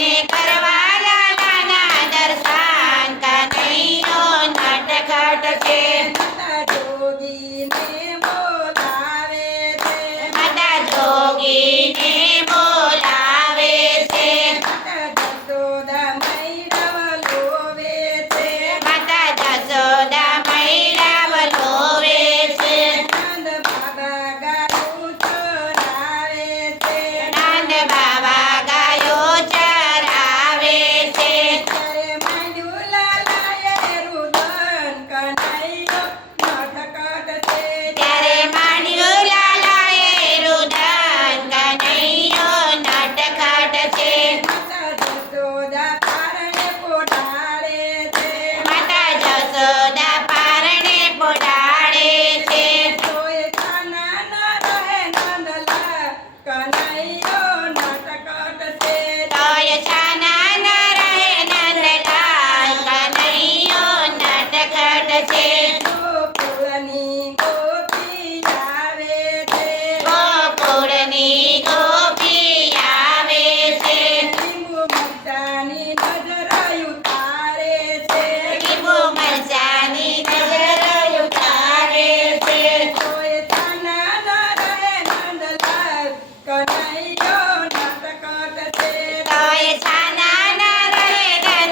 એને કરવા લાલાના દર્શન કનૈયો નટખટ છે. માતા જોગીને બોલાવે છે. માતા જોગીને બોલાવે છે. માતા જશોદા મૈડા વલોવે છે. માતા જશોદા મૈડા વલોવે છે. નંદ બાબા ગાયું ચરાવે છે. નંદ બાબા ગાયો ચરાવે છે. ત્યારે માંડ્યું લાલાએ રુદન કનૈયો નટખટ છે. ત્યારે માંડ્યું લાલાએ રુદન કનૈયો નટખટ છે. માતા જશોદા પારણે પોઢાડે છે. માતા જશોદા પારણે પોઢાડે છે. તોય કાના ન રહે નંદલાલ કનૈયો નટખટ છે. તોય છાના ન રહે નંદલાલ કનૈયો નટખટ છે. ગોકુળની ગોપી આવે છે. ગોકુળની ગોપી આવે છે. લીંબુ મરચાંની નજર ઉતારે છે. લીંબુ મરચાંની નજર ઉતારે છે. તોય કાના ન રહે નંદલાલ કનૈયો નટખટ છે. તોય છાના ન રહે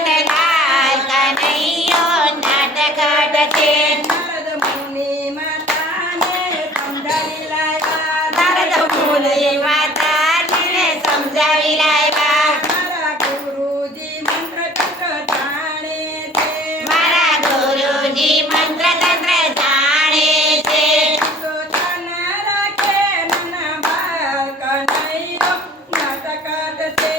નંદલાલ કનૈયો નટખટ છે. નારદ મુનિ માતાને સમજાવી લાવ્યા. નારદ મુનિ માતાજીને સમજાવી લાવ્યા. મારા ગુરુજી મંત્ર તંત્ર જાણે છે. મારા ગુરુજી મંત્ર તંત્ર જાણે છે. તો છાના રાખે નાના બાળ કનૈયો નટખટ છે.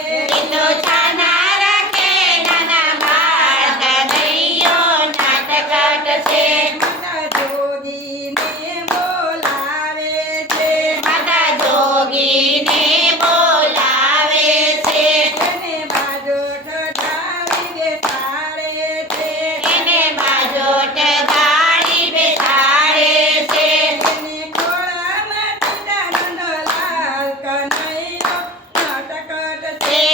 તો છાના રાખે નાના બાળ કનૈયો નટખટ છે. માતા જોગીને બોલાવે છે. માતા જોગીને બોલાવે છે. એને બાજોઠ ઢાળી બેસાડે છે. એને બાજોટ ગાડી બેસાડે છે. એને ખોળામાં દીધા નંદલાલ કનૈયો નટખટ છે.